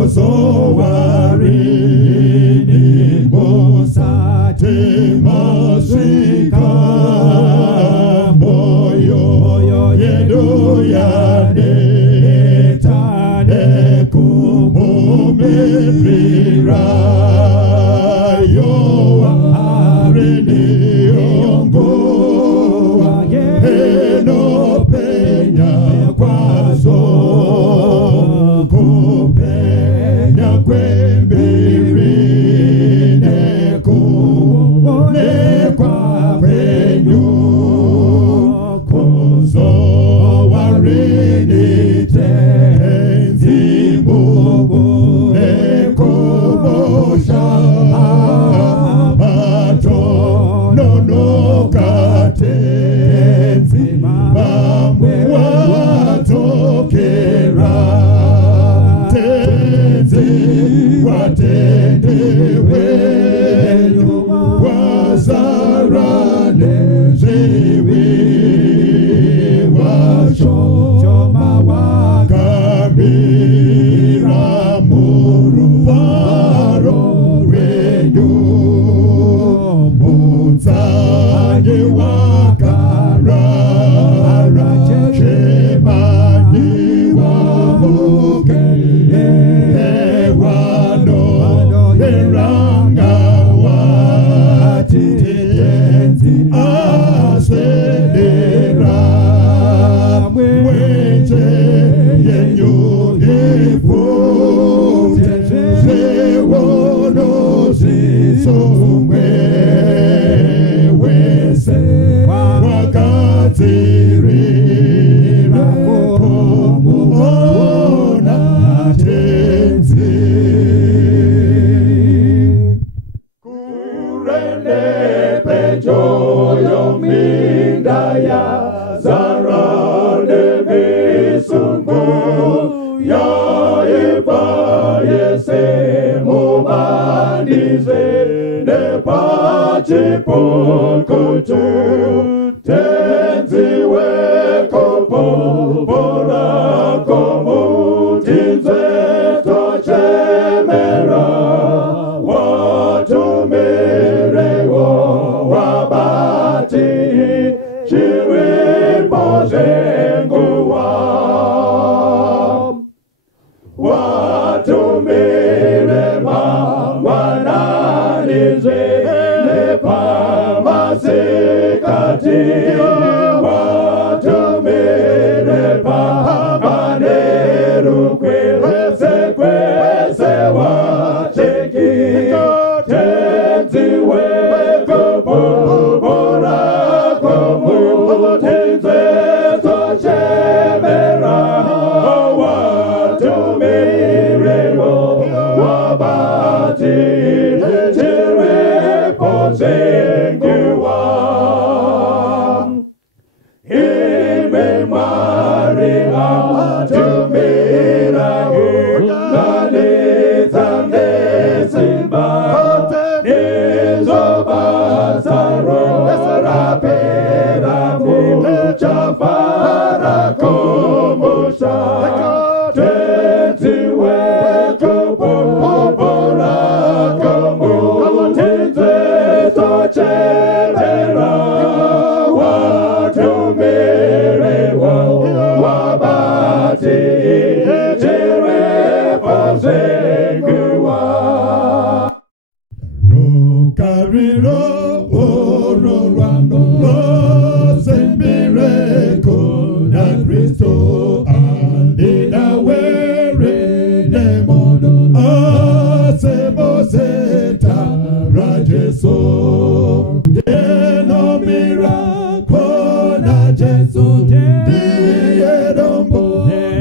kozo warini bosa temasika moyo yedu yane tane kumumira yo warini ongo eno penya kwazo kupenya kwembiri nekune kwa kwenyu kozo warini tenzi mubu nekomosha mato nono katenzi mamwe watokera tenzi watendewe wazarane ziwi wachoma wakambira muruvaro wenyu mutsanyi wakarara chemani wamuke ewano eranga wati tenzi asedera mwenje yenyu ifute zewono zizongwe wese wakadzirira kumuona tenzi kurende pejoyo minda ya zarade bisungu ya iba yese mubanize ne pachipokutu tenzi wekopo bora komutinze tochemera watumirewo wabati chiripo zenguwa watumirema wananize nepamasikati watumirema manerukwese kwese wacheki tenzi wekopobora komutinze tochemera watumirewo wabati chiripo zenguwa ime maria tumira nalizange simba nizobasaro rapera muchafara komusha tenzi wekopobora komutinze tochemera watumirewo wabati chiripo zenguwa rukariro ororwando sembireko na Kristo andina were nemono asemoseta rajeso yeno miracle na Jesu ndiye dombo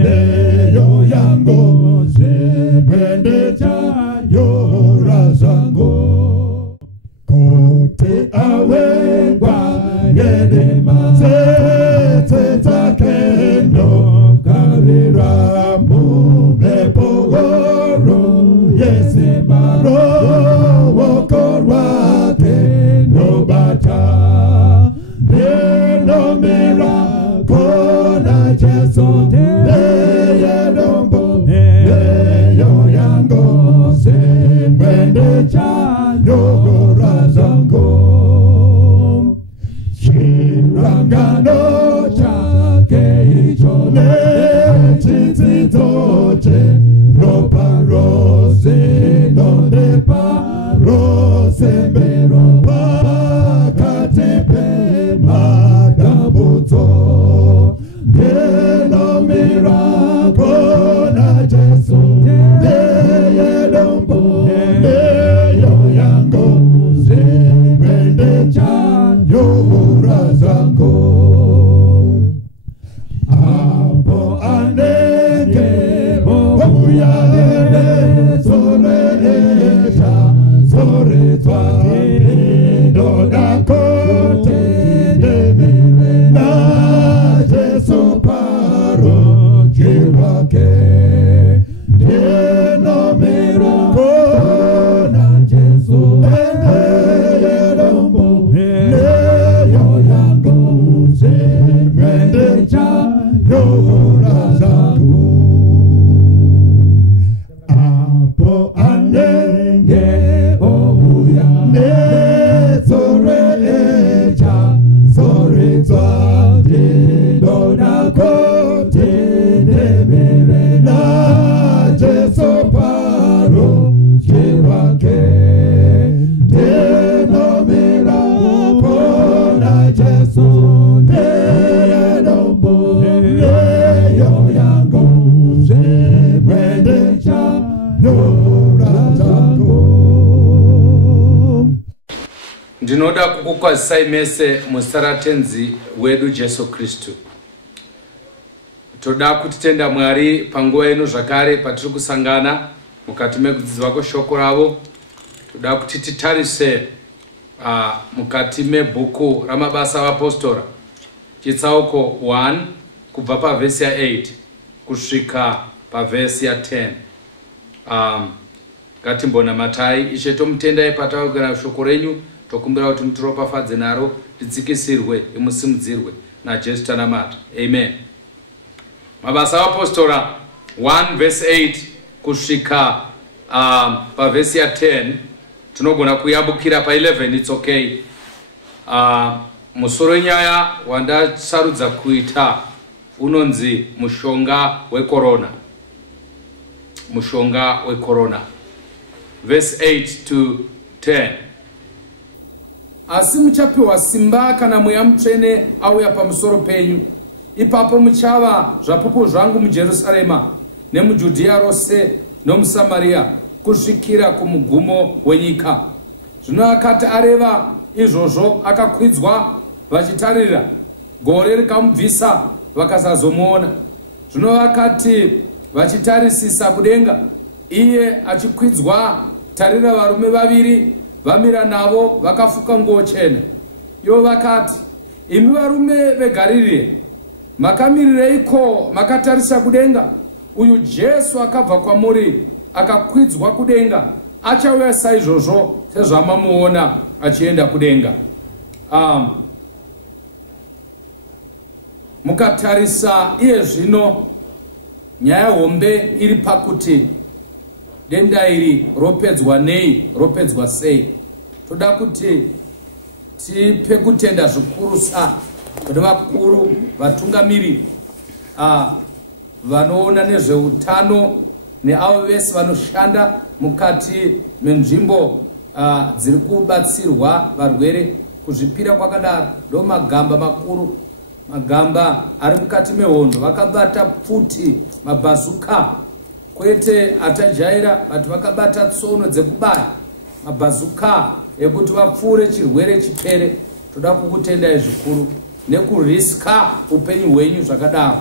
neyo yango zembende chayo razango kote awengwa gedema sete kendo karira mumepogoro yesemaro wokorwa kendo bata neno miracle na Jesu neyo dombo neyo yango chimwende chanyogora zangu chirangano chake icho nechidzidzo cheropa rose ndonepa rosembero pakati pemadambudzo ndenomira kona Jesu ndeyedombo ndeyo yangu chimwende chanyogora zangu apo anenge boya sorecha soretwa ndoda kote ndemere na Jesu paro jiwake ndenomero kona Jesu ndeyedombo ndeyo yangu chimwende chanyogora zangu apo anenge ouya netsorecha soretwa ndindoda kote ndemere na Jesu paro jiwake ndenomira kona Jesu ndeyedombo ndeyo yangu chimwende chanyogora zangu. Ndinoda kukukwazisai mese musaratenzi wedu Jesu Kristu. Toda kutitenda Mwari panguva ino zvakare patiri kusangana mukati mekudzidzwa kweshoko ravo. Toda kuti titarise mukati mebhuku ramabasa avapostora chitsauko 1 kubva pavhesi ya8 kusvika pavhesi ya10. Ngatimbonamatai. Ishe tomutendai pataugara shoko renyu, tokumbira kuti mutiropafadze naro, tidzikisirwe, imusimudzirwe naJesu tanamata. Amen. Mabasa avapostora 1 verse 8 kusvika pavhesi ya10. Tinogona kuyambukira pa11, it's okay. Musoro nyaya wandasarudza kuita unonzi mushonga wekorona. Mushonga wekorona. Verse 8 to 10. Asi muchapiwa simba kana mweya mutsvene auya pamusoro penyu. Ipapo muchava zvapupu zvangu muJerusarema nemujudhiya rose nomuSamaria kusvikira kumugumo wenyika. Zvino akati areva izvozvo akakwidzwa vachitarira, gore rikamubvisa vakasazomuona. Zvino vakati vachitarisisa kudenga, iye achikwidzwa, tarira varume vaviri vamira navo vakafuka nguo chena. Ivo vakati, imi varume veGarirea, makamirireiko makatarisa kudenga? Uyu Jesu akabva kwamuri akakwidzwa kudenga achauya saizvozvo sezvamamuona achienda kudenga. Mukatarisa iye zvino, nyaya hombe iri pakuti denda iri ropedzwa nei, ropedzwa sei. Toda kuti tipe kutenda zvikurusa kune vakuru, vatungamiri, vanoona nezveutano neavo vese vanoshanda mukati menzvimbo dziri kubatsirwa varwere. Kuzvipira kwakadaro ndo magamba makuru, magamba ari mukati mehondo. Vakabata pfuti, mabhazuka, kwete atajaira, vati vakabata tsono dzekubaya, mabhazuka ekuti vapfuure chirwere chipere. Toda kukutendai zvikuru nekuriska upenyu hwenyu zvakadaro.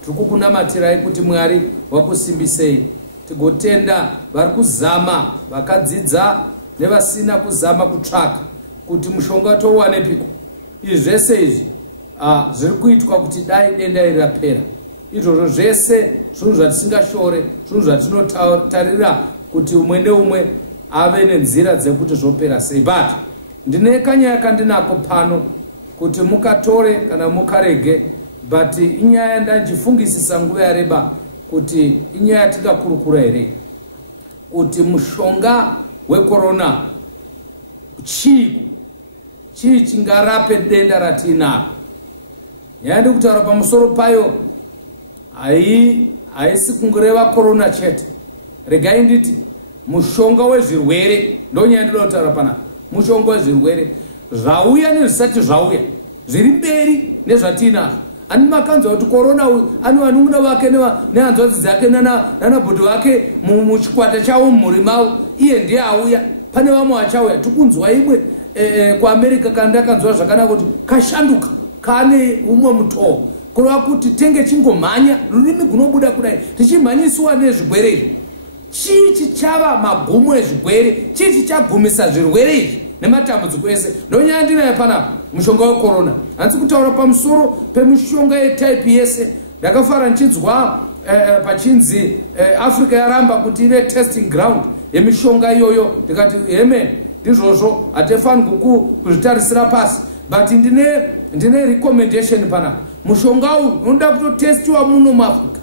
Tiri kukunamatirai kuti Mwari wakusimbisei. Tigotenda vari kuzama, vakadzidza nevasina kuzama kutsvaka kuti mushonga touwanepiko. Izvi zvese izvi zviri kuitwa kuti dai denda iri rapera. Izvozvo zvese zvinhu zvatisingashore, zvinhu zvatinotarira kuti umwe neumwe ave nenzira dzekuti zvopera sei. But ndine kanyaya kandinako pano kuti mukatore kana mukarege, but inyaya ndanjifungisisa nguva yareba kuti inyaya tingakurukura here, kuti mushonga wekorona chii chingarape denda ratinaro. Yandi kutaura pamusoro payo haisi kungoreva korona chete. Regai nditi mushonga wezvirwere ndonyandida kutaura panapa. Mushonga wezvirwere zvauya nezvisati zvauya zviri mberi nezvatinazvo. Ani makanzwa kuti korona ani vanun'una vake nehanzvadzi dzake nanabhodhi vake muchikwata chavo mumhuri mavo, iye ndiye auya. Pane vamwe vachauya. Tikunzwa imwe kuAmerica kana ndakanzwa zvakanaka kuti kashanduka kane umwe mutoo kureva kuti tenge chingomhanya rurimi gunobuda kudai tichimhanyisiwa nezvigwere izvi. Chii chichava magumo ezvigwere? Chii chichagumisa zvirwere izvi nematambudziko ese? Ndonyaya ndinayo panapa mushonga wekorona. Handisi kutaura pamusoro pemishonga yetype yese. Ndakafara nchinzwa pachinzi Africa yaramba kuti ive testing ground yemishonga iyoyo. Ndikati heme ndizvozvo hatifaniri kuzvitarisira pasi, but ndine recommendation panapa. Mushonga uyu unoda kutotestiwa muno muAfrica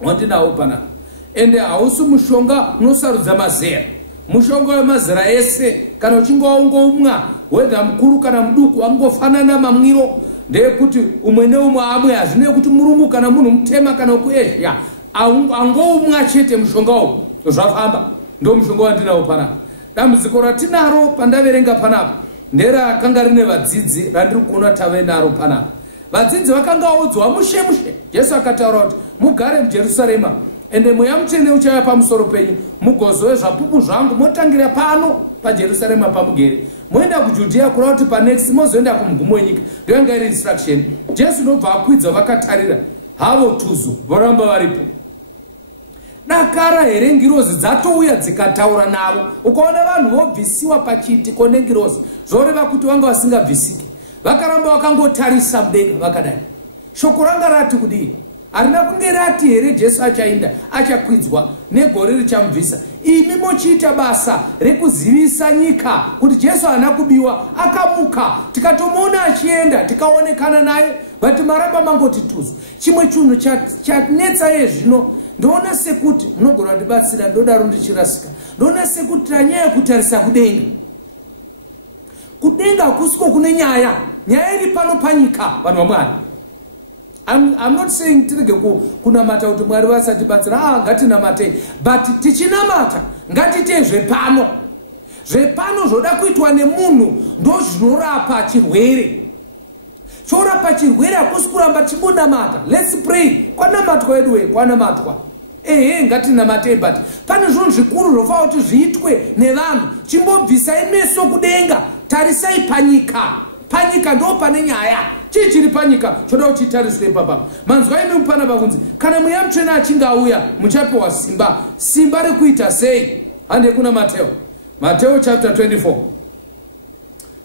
wandinawo panapa. Ende hausi mushonga unosarudza mazera. Mushonga wemazera ese kana uchinge waungoumwa whether mukuru kana muduku angofanana mamwiro. Ndeyekuti umwe neumwe amwe hazvine kuti murungu kana munhu mutema kana kuAsia angoumwa chete mushonga uyu zvafamba. Ndo mushonga wandinawo panapa. Dambudziko ratinaro pandaverenga panapa nderakanga rine vadzidzi randiri kuona tave naro panapa. Vadzidzi vakanga vaudzwa mushe Jesu akataura kuti mugare muJerusarema ende mweya mutsvene uchauya pamusoro penyu, mugozove zvapupu zvangu motangira pano paJerusarema pamugere, moenda kuJudhea kureva kuti panext mozoenda kumugumo wenyika. Ndiyanga iri instruction. Jesu ndobva akwidza vakatarira havo tuzu voramba varipo. Dakara here ngirozi dzatouya dzikataura navo. Ukaona vanhu vobvisiwa pachiitiko nengirozi zvoreva kuti vanga vasingabvisiki. Vakaramba vakangotarisa mudenga vakadai. Shoko ranga rati kudii? Harina kunge rati here Jesu achainda achakwidzwa negore richamubvisa. Imi mochiita basa rekuzivisa nyika kuti Jesu haana kubiwa akamuka. Tikatomuona achienda tikaonekana naye, but maramba mangoti tuzu. Chimwe chinhu chanetsa yezvino ndoona sekuti munogona kundibatsira, ndodaro ndichirasika. Ndoona sekuti ranyaya kutarisa kudenga. Kudenga hakusiko kune nyaya iri pano panyika vanhu vaMwari. I'm not saying tirege kunamata kuti Mwari vasatibatsira, ngatinamatei, but tichinamata ngatite zvepano. Zvepano zvoda kuitwa nemunhu ndo zvinorapa chirwere. Chorapa chirwere hakusi kuramba chingonamata. Let's pray. Kwanamatwa edu kwanamatwa. Ngatinamatei, but pane zvinhu zvikuru zvofanira kuti zviitwe nevanhu. Chimbobvisai meso kudenga, tarisai panyika. Panyika ndo pane nyaya. Chii chiri panyika choda kuchitariswe ipapa. Manzwa imi panapa kunzi kana mweya mutsvene achinge auya muchapiwa simba rekuita sei? Hande kuna Mateo chapter 24.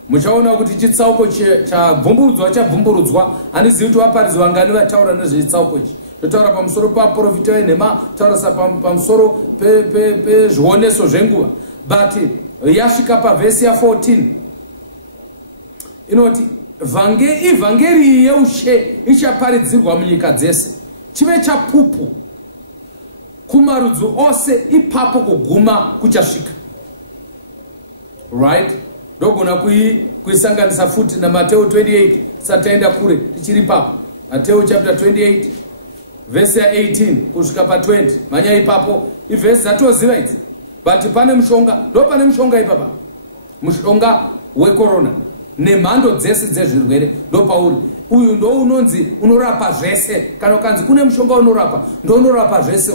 Muchaona kuti chitsauko chabvumburudzwa. Handizivi kuti vaparidzi vangani vataura nezvechitsauko ichi. Totaura pamusoro paprofita wenhema, taurasa pamusoro pezvioneso zvenguva. But yasvika pavhesi ya14 inoti ivhangeri yeushe ichaparidzirwa munyika dzese, chive chapupu kumarudzi ose, ipapo kuguma kuchasvika. Right? Ndogona kuisanganisa futi na Mateo 28 sataenda kure tichiri papo. Mateo chapter 28 verse 18 kusvika pa20 manya ipapo ivhesi dzatoziva idzi. But pane mushonga, ndo pane mushonga ipapa. Mushonga wekorona nemhando dzese dzezvirwere ndo pauri. Uyu ndo unonzi unorapa zvese. Kana ukanzi kune mushonga unorapa, ndo unorapa zvese.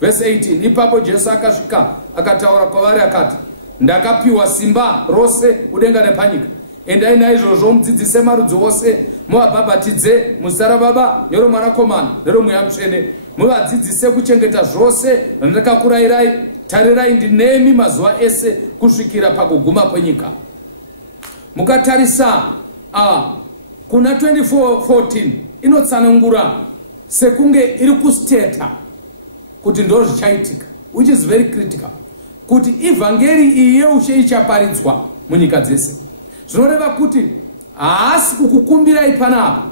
Verse 18 ipapo Jesu akasvika akataura kwavari akati, ndakapiwa simba rose kudenga nepanyika. Endai naizvozvo mudzidzise marudzi ose, muvabhabhatidze muzita raBaba neroMwanakomana neroMweya Mutsvene, muvadzidzise kuchengeta zvose zvandakakurayirai. Tarirai ndinemi mazuva ese kusvikira pakuguma kwenyika. Mukatarisa kuna 24:14 inotsanangura sekunge iri kusteta kuti ndo zvichaitika, which is very critical, kuti ivhangeri iyi yeushe ichaparidzwa munyika dzese. Zvinoreva kuti haasi kukukumbirai panapa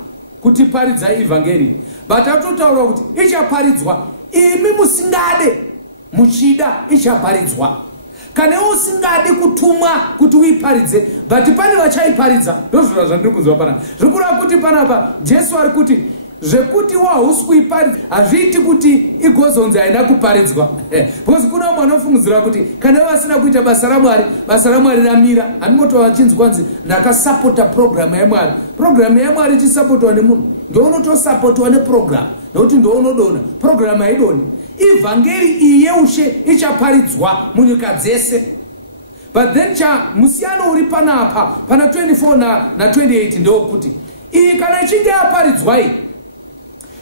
kuti paridzai ivhangeri, but atotaura kuti ichaparidzwa. Imi musingade muchida ichaparidzwa. kana usingadi kutumwa kuti uiparidze but pane vachaiparidza. Ndozvona zvandiri kunzwa panapa. Zvikureva kuti panapa Jesu ari kuti zvekuti wausi kuiparidza hazviiti kuti igozonzi haina kuparidzwa. Because kuna umwe anofungidzira kuti kana vasina kuita basa raMwari ramira. Handimotova chinzi kwanzi ndakasapota programu yaMwari. Programu yaMwari ichisapotwa nemunhu ndounotosapotiwa neprogramu, nokuti ndounodona programu haidoni. Ivhangeri iyi yeushe ichaparidzwa munyika dzese. But then musiyano uri panapa pana 24 na 28 ndokuti iyi kana ichinge yaparidzwa iyi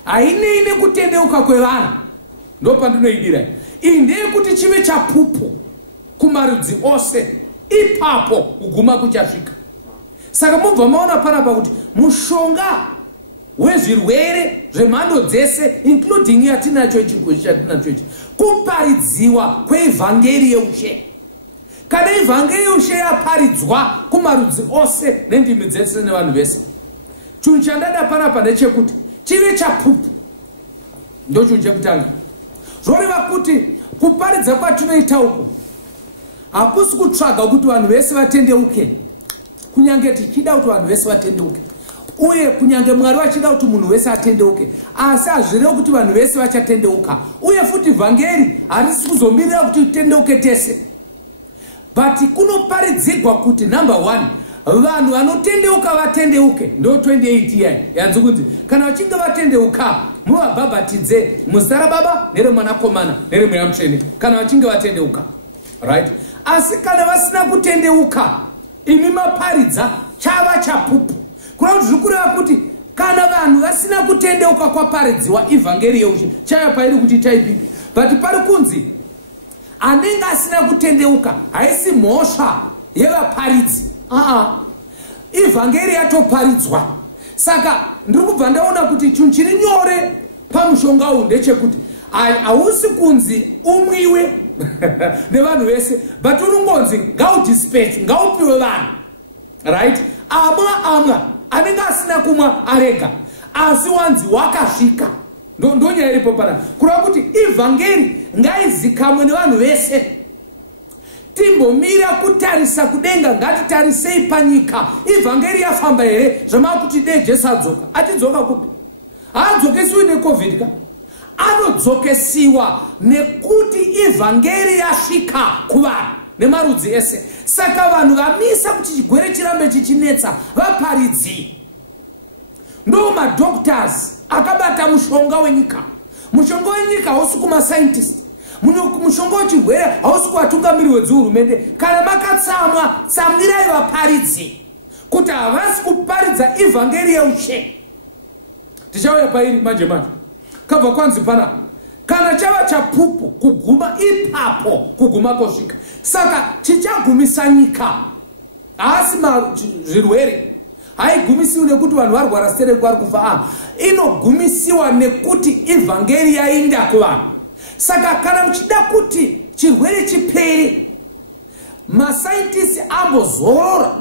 hainei nekutendeuka kwevanhu. Ndopandinoidira iyi ndeyekuti chive chapupu kumarudzi ose, ipapo kuguma kuchasvika. Saka mubva maona panapa kuti mushonga wezvirwere zvemhando dzese including yatinacho chigweshi chatinacho ichi kuparidziwa kweivhangeri yeushe. Kana ivhangeri yeushe yaparidzwa kumarudzi ose nendimi dzese nevanhu vese, chinhu chandada panapa ndechekuti chive chapupu. Ndo chinhu chekutanga. Zvoreva kuti kuparidza kwatinoita uku hakusi kutsvaga kuti vanhu vese vatendeuke, kunyange tichida kuti vanhu vese vatendeuke, uye kunyange Mwari vachida kuti munhu wese atendeuke, asi hazvirevi kuti vanhu vese vachatendeuka. Uye futi vhangeri harisi kuzomirira kuti tendeuke tese, but kunoparidzirwa kuti number 1 vanhu vanotendeuka vatendeuke. Ndo 28 yai yanzi kunzi kana vachinge vatendeuka muvabhabhatidze muzita raBaba nereMwanakomana neremweya Mutsvene kana vachinge vatendeuka, right? Asi kana vasina kutendeuka imi maparidza chava chapupu. Kuna kuti zvikureva kuti kana vanhu vasina kutendeuka kwaparidziwa ivhangeri yeushe chaya pairi kuti taipipi. But pari kunzi anenge asina kutendeuka haisi mhosva yevaparidzi. Ivhangeri yatoparidzwa. Saka ndiri kubva ndaona kuti chinhu chiri nyore pamushonga uyu ndechekuti hausi kunzi umwiwe nevanhu vese, but unongonzi ngaudispense, ngaupiwe vanhu, right? Amwa anenge asina kumwa arega, asi wanzi wakasvika. Ndo nyaya iripo panapa. Kureva kuti ivhangeri ngaizikamwe nevanhu vese. Timbomira kutarisa kudenga, ngatitarisei panyika. Ivhangeri yafamba here zvamava kuti dei Jesu adzoka. Atidzoka kupi? Haadzokesiwi neCovid ka? Anodzokesiwa nekuti ivhangeri yasvika kuvanhu nemarudzi ese. Saka vanhu vamisa kuti chigwere chirambe chichinetsa vaparidzi. Ndo madoctors akabata mushonga wenyika. Mushonga wenyika hausi kumascientist. Mushonga wechirwere hausi kuvatungamiri wedzihurumende. Kana makatsamwa, tsamwirai vaparidzi kuti havasi kuparidza ivhangeri yeushe. Tichauya pairi manje kabva kwanzi panapa kana chava chapupu kuguma ipapo kuguma kosvika. Saka chichagumisa nyika haasi zvirwere. Haigumisiwi nekuti vanhu varwara stereki vari kufa, inogumisiwa nekuti ivhangeri yainda kuvanhu. Saka kana muchida kuti chirwere chipere, masaitisi ambozorora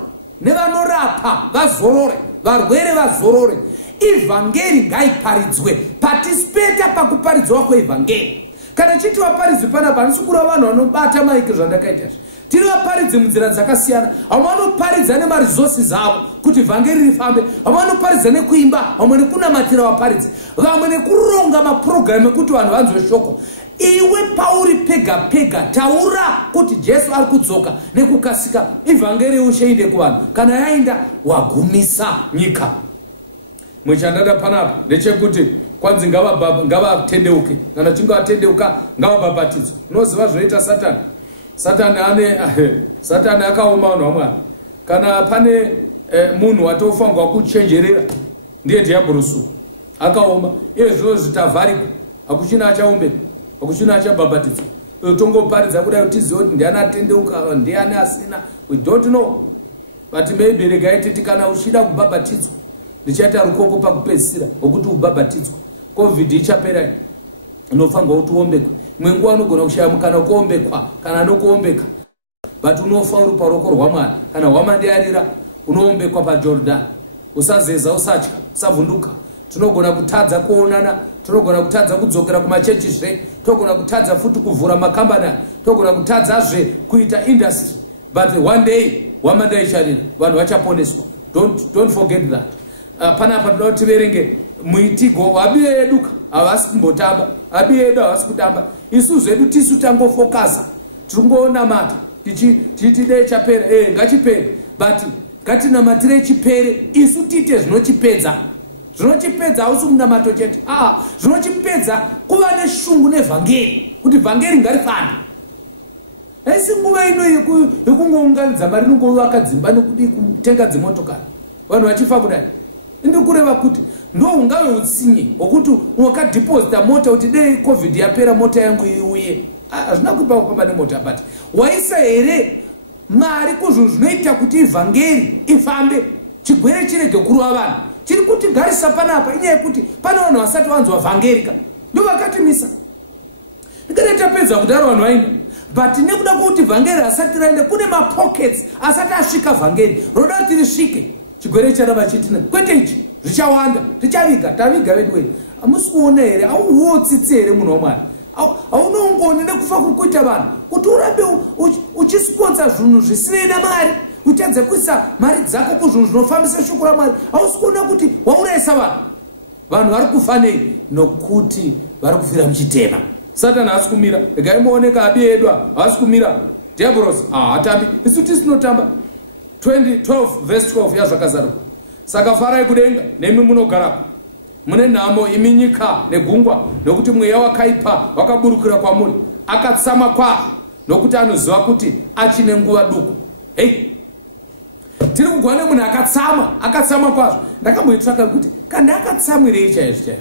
nevanorapa vazorore, varwere vazorore, ivhangeri ngaiparidzwe. Patisipeta pakuparidzwa kweivhangeri. Kana chiti vaparidzi panapa handisi kureva vanhu vanobata maiki zvandakaita. Tiri vaparidzi munzira dzakasiyana. Vamwe vanoparidza nemaresources avo kuti vhangeri rifambe, vamwe vanoparidza nekuimba, vamwe nekunamatira vaparidzi, vamwe nekuronga mapurogiramu ekuti vanhu vanzwe shoko. Iwe pauri pega pega taura kuti Jesu ari kudzoka nekukasika, ivhangeri yeushe inde kuvanhu. Kana yainda wagumisa nyika. Mwechandada panapa ndechekuti kwanzi ngavatendeuke. Kana chinge vatendeuka ngavabhabhatidzwe. Unoziva zvinoita Satani. Satani akaoma vanhu vamwari. Kana pane munhu watofangwa kuchenjerera ndiye dhiabhorosu akaoma, iye zvino zvitavharika, hakuchina achaombeka, hakuchina achabhabhatidzwa. Tongoparidza kudai tizive kuti ndiani atendeuka ndiani asina, we don't know. But maybe regai titi kana uchida kubhabhatidzwa ndichaita rukoko pakupedzisira wokuti ubhabhatidzwa. Covid ichapera, unofanirwa kuti uombekwe. Mwenguva unogona kushaya mukana wekuombekwa kana nokuombeka, but unofa uri paruoko rwaMwari. Kana hwamandiyarira unoombekwa paJorodhani. Usazeza, usatya, usavhunduka. Tinogona kutadza kuonana tinogona kutadza kudzokera kumachechizve, togona kutadza futi kuvhura makambani, togona kutadzazve kuita industry, but one day wamanda icharira, vanhu vachaponeswa. Don't forget that. Panapa toda kuti tiverenge muitigo wabiyo yedu havasi kumbotamba, abiyo yedu havasi kutamba. Isu zvedu tisu tangofokaza, tiringoona mata tichide chapera, ngachipere, but ngatinamatire chipere, isu tiite zvinochipedza. Zvinochipedza hausi munamato chete, zvinochipedza kuva neshungu nevhangeri, kuti vhangeri ngarifambe. Haisi nguva ino yekungounganidza mari nongovaka dzimba nekudi kutenga dzimotokari, vanhu vachifa kudai. Ndikureva kuti ndo ungave utsinye hwokuti wakadhiposita mota kuti dei covid yapera mota yangu iuye. Hazvina kuipa kufamba nemota, but waisa here mari kuzvinhu zvinoita kuti ivhangeri ifambe, chigwere chirege kurova vanhu. Chiri kuti garisa panapa inyaya yekuti pane vanhu vasati vanzwa vhangeri, ndo vakatimisa. Ndikada tapedza kudaro vanhu vaenda, but nekuda kuti vhangeri asati raenda, kune mapockets asati asvika vhangeri, roda kuti risvike. Chigwere charava chitina kwete ichi zvichawanda, tichaviga, taviga vedu we. Hamusi kuona here, hauwotsitsi here munhu waMwari, haunongoni nekufa kuri kuita vanhu kuti urambe uchisponsa zvinhu zvisinei namari, utadze kuisa mari dzako kuzvinhu zvinofambisa shoko raMwari. Hausi kuona kuti waurayisa vanhu vari kufa nei? Nokuti vari kufira muchitema. Satani haasi kumira, regai muoneka abiyo edu haasi kumira. Diabolos hatambi, isu tisinotamba. 12 verse 12 yazvakazaruka. Saka farai kudenga nemi munogarapo, mune nhamo imi nyika negungwa, nokuti mweya wakaipa wakaburukira kwamuri, akatsama kwazvo, nokuti anoziva kuti achine nguva duku. Hei, tiri kugwana nemunhu akatsama kwazvo. Ndakamboitsvaka kuti kana akatsamwirei chaizvo.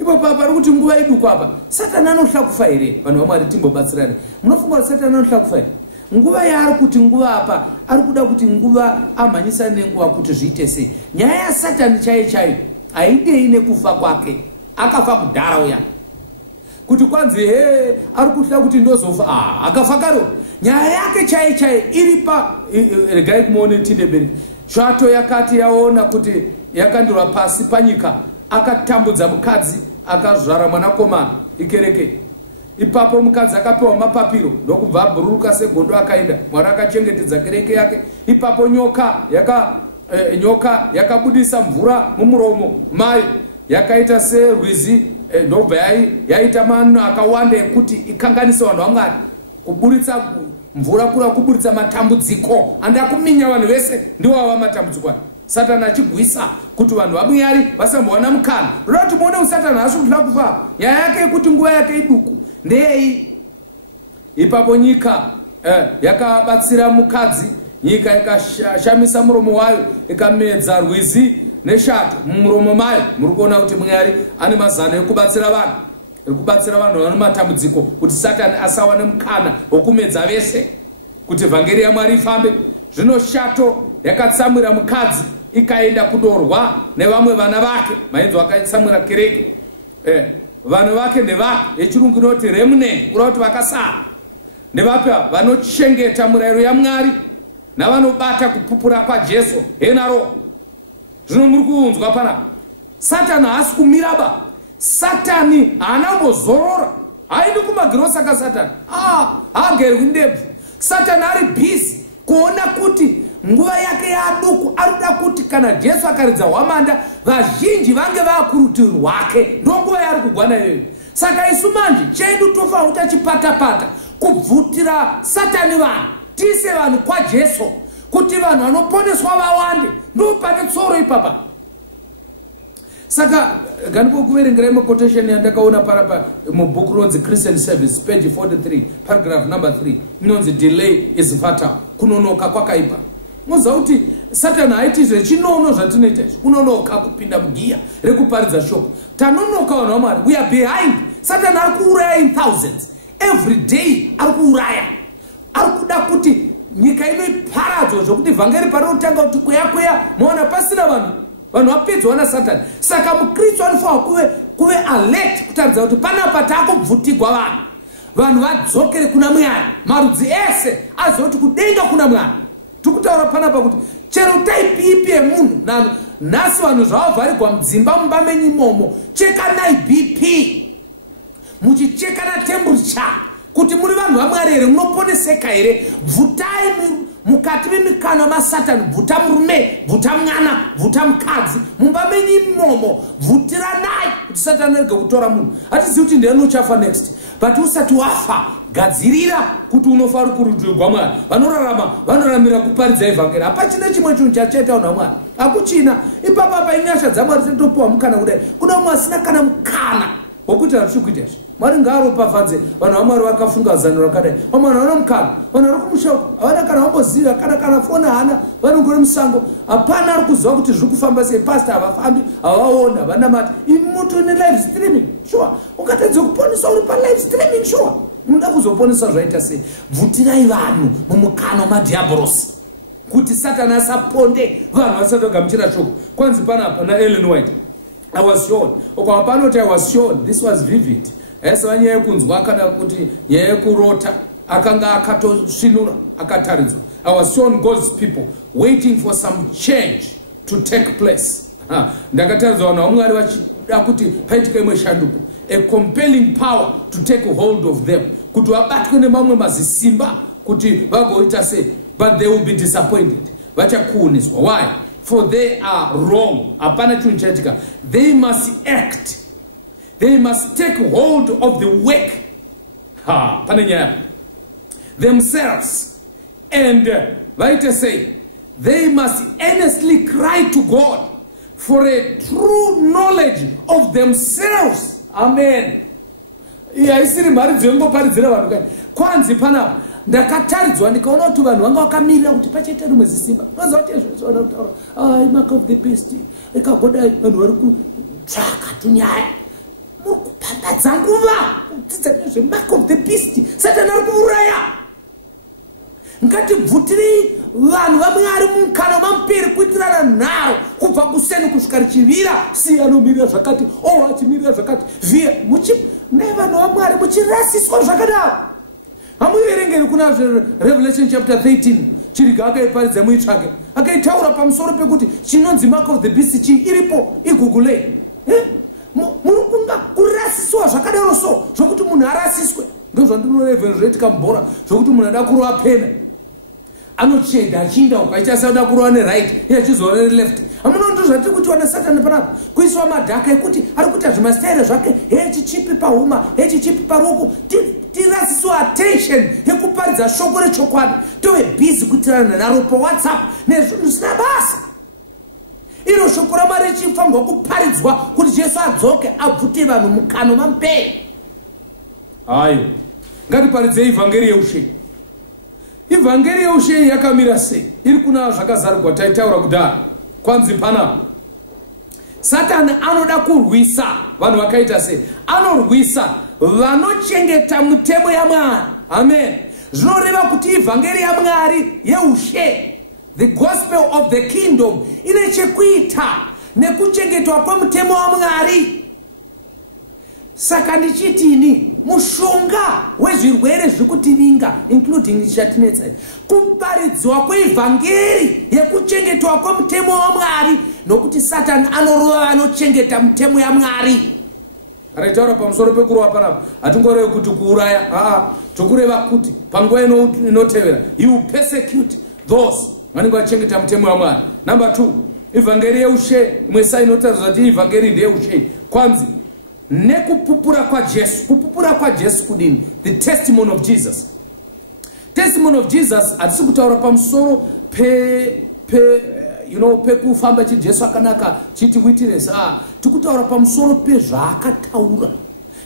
Ipapo pari kuti nguva iduku apa, Satani anohla kufa here? Vanhu vaMwari timbobatsirana. Munofunga kuti Satani anohla kufa here? Nguva yaari kuti nguva apa, ari kuda kuti nguva amhanyisa nenguva kuti zviite sei. Nyaya yaSatani chaiyo haidei nekufa kwake, akafa kudhara uya. Kuti kwanzi ari kuhla kuti ndozofa, akafa karo. Nyaya yake chaiyo iri pa, regai kumuone Tindeberi. Tsvato yakati yaona kuti yakandurwa pasi panyika, akatambudza mukadzi, akazvara mwanakomana ikereke. Ipapo mukadzi akapewa mapapiro, ndokubva abhururuka segondo akaenda. Mwari akachengetedza kereke yake. Ipapo nyoka yakabudisa mvura mumuromo mayo, yakaita serwizi, ndobva yaita mano akawanda ekuti ikanganisa vanhu vaMwari, kuburitsa mvura kura kuburitsa matambudziko. Anda kuminya vanhu vese ndiwava matambudziko. Satani achigwisa kuti vanhu vaMwari vasambowana mukana. Roda kuti muone Satani haasi kuhla kufa. Nyaya yake yekuti nguva yake iduku ndei. Ipapo nyika yakabatsira mukadzi, nyika ikashamisa muromo wayo, ikamedza rwizi neshato mumuromo mayo. Muri kuona kuti Mwari ane mazano ekubatsira vanhu, ekubatsira vanhu vane matambudziko, kuti Satani asawane mukana wokumedza vese, kuti vhangeri yaMwari ifambe. Zvino shato yakatsamwira mukadzi, ikaenda kudorwa nevamwe vana vake. Mainzwa akatsamwira kereke, vanhu vake nevake, yechirungu inoti remnant, kureva kuti vakasara. Ndevapa vanochengeta murayiro yaMwari navanobata kupupura kwaJesu henaro. Zvino muri kuunzwa panapa, Satani haasi kumiraba. Satani haanambozorora, haendi kumagirosi aka Satani, haageri kundebvu. Satani ari bhizi kuona kuti nguva yake yaduku. Arikuda kuti kana Jesu akaridza hwamanda, vazhinji vange vakurutivi rwake. Ndonguva yaari kugwana iyoyo. Saka isu manje chedu tofa utachipata-pata kubvutira Satani vanhu, tiise vanhu kwaJesu, kuti vanhu vanoponeswa vawande. Ndo pane tsoro ipapa. Saka ganipo kuverengerai quotation yandakaona parapa mubook Roads Christian Service page 43 paragraph number 3 inonzi delay is fatal. Kunonoka kwakaipa. Moza kuti Satani haiti zvechinono zvatinoita izvi, kunonoka kupinda mugiya rekuparidza shoko. Tanonoka vanhu vaMwari, we are behind. Satani ari kuuraya in thousands every day, ari kuuraya. Ari kuda kuti nyika ino iparadzwe zvokuti vhangeri parinotanga kuti kweya maona pasina vanhu vapedzwa naSatani. Saka mukristu anofanira kuve alert, kutaridza kuti panapa taakubvutigwa vanhu vadzokere kuna Mwari, marudzi ese azive kuti kudenga kuna Mwari. Tikutaura panapa kuti chero taipipi yemunhu nhasi vanhu zvavavharirwa mudzimba mumba menyu imomo, chekanai BP, muchicheka natemburicha kuti muri vanhu vaMwari here, munoponeseka here. Bvutai mukati memikana maSatani, bvuta murume, bvuta mwana, bvuta mukadzi mumba menyu imomo, bvutiranai kuti Satani arege kutora munhu. Hatizivi kuti ndiani uchafa next, but usati wafa gadzirira kuti unofa uri kurudyi rwaMwari. Vanorarama vanoramira kuparidza evhangeri. Hapachina chimwe chinhu chachaita vanhu vaMwari, hakuchina. Ipapo apa inyasha dzaMwari dzinotopiwa mukana kudai. Kuna umwe asina kana mukana wokuti hatisi kuita izvi. Mwari ngaaropafadze vanhu vaMwari vakafunga zano rakadai. Vamwe vanhu vana mukana, vanhu vari kumushoko havana kana vamboziva, kana foni hana, vanongori musango. Hapana ari kuziva kuti zviri kufamba sei. Pastor havafambi, havaona, vanamati. Muti une live streaming, sure. Ungatadze kuponesa uri palive streaming, sure. Munoda kuzoponesa zvaita sei. Bvutirai vanhu mumukana wamadhiabhorosi kuti Satani asaponde vanhu vasatogamuchira shoko. Kwanzi panapa naEllen White, I was shown. Ukawapanoti I was shown, this was vivid. Esa nyaya yekunzwa kana kuti nyaya yekurota akanga akatosvinura akataridzwa. I was shown God's people waiting for some change to take place. Ndakataridzwa vanhu vaMwari vachida kuti paitike imwe shanduko, a compelling power to take hold of them, kuti vabatwe nemamwe mazisimba kuti vagoita sei, but they will be disappointed. Vachakuuniswa. Why? For they are wrong. Hapana chinhu chaitika. They must act. They must take hold of the work themselves, and vaite sei, they must earnestly cry to God for a true knowledge of themselves. Amen. Haisiri mari dzemboparidzira vanhu kai. Kwanzi panapa ndakataridzwa ndikaona kuti vanhu vanga vakamirira kuti pachaita rimwe zisimba. Noziva kuti zvona kutaura mark of the beast ikagodai, vanhu vari kutsvaka tunyaya. Muri kupambadza nguva kudzidza nezvemark of the beast. Satani ari kuuraya. Ngatibvutirei vanhu vaMwari mumukana wamuperi kuitirana nharo kubva kuseni kusvika richivira. Si anomirira zvakati, achimirira zvakati, via nevanhu vaMwari muchirasiswa zvakadaro. Hamuverengeri kuna Revelation chapter 13 chiriga akaiparidza muitsvake, akaitaura pamusoro pekuti chinonzi mark of the beast chii, iripo, igugulei. Muri kunga kurasiswa zvakadaro so zvokuti munhu arasiswe. Ndozvandinoona zvoitika mubhora zvokuti munhu ada kurova pena anocheda achinda ukaita sauda kurova neright iye achizorova nereft. Hamuno ndozvatiri kuti wana Satani panapa kuiswa madhaka ekuti ari kuita zvimastaire zvake, chichipi pahuma, chichipi paruoko. Tirasiswa attention yekuparidza shoko rechokwadi, tove busy kutirana naro paWhatsApp nezvinhu zvisina basa. Iro shoko raMwari richifanirwa kuparidzwa kuti Jesu adzoke abvute vanhu mukano mamupei. Hayo ngatiparidze ivhangeri yeushe. Ivhangeri yeushe yakamira sei? Iri kuna zvakazarugwa taitaura kudhara. Kwanzi panapa Satani anoda kurwisa vanhu vakaita sei? Anorwisa vanochengeta mitemo yaMwari. Amen. Zvinoreva kuti ivhangeri yaMwari yeushe, the gospel of the kingdom, ine chekuita nekuchengetwa kwemutemo waMwari. Saka ndichitini mushonga wezvirwere zvekutivinga, including chatinetsa, kuparidzwa kweivhangeri yekuchengetwa kwemutemo waMwari, nokuti Satani anorova vanochengeta mutemo yaMwari. Araitaura pamusoro pekurova panapa hatingorevi kuti kuuraya, tokureva kuti panguva inotevera he will persecute those vanenge vachengeta mutemo waMwari. Number 2, ivhangeri yeushe, imwe sai inotaridza kuti ivhangeri ndeyeushe. Kwanzi nekupupura kwa Jesu. Kupupura kwa Jesu kudini? The testimony of Jesus. Testimony of Jesus hatisi kutaura pamusoro pekufamba chiJesu akanaka chiti witness. Tikutaura pamusoro pezvaakataura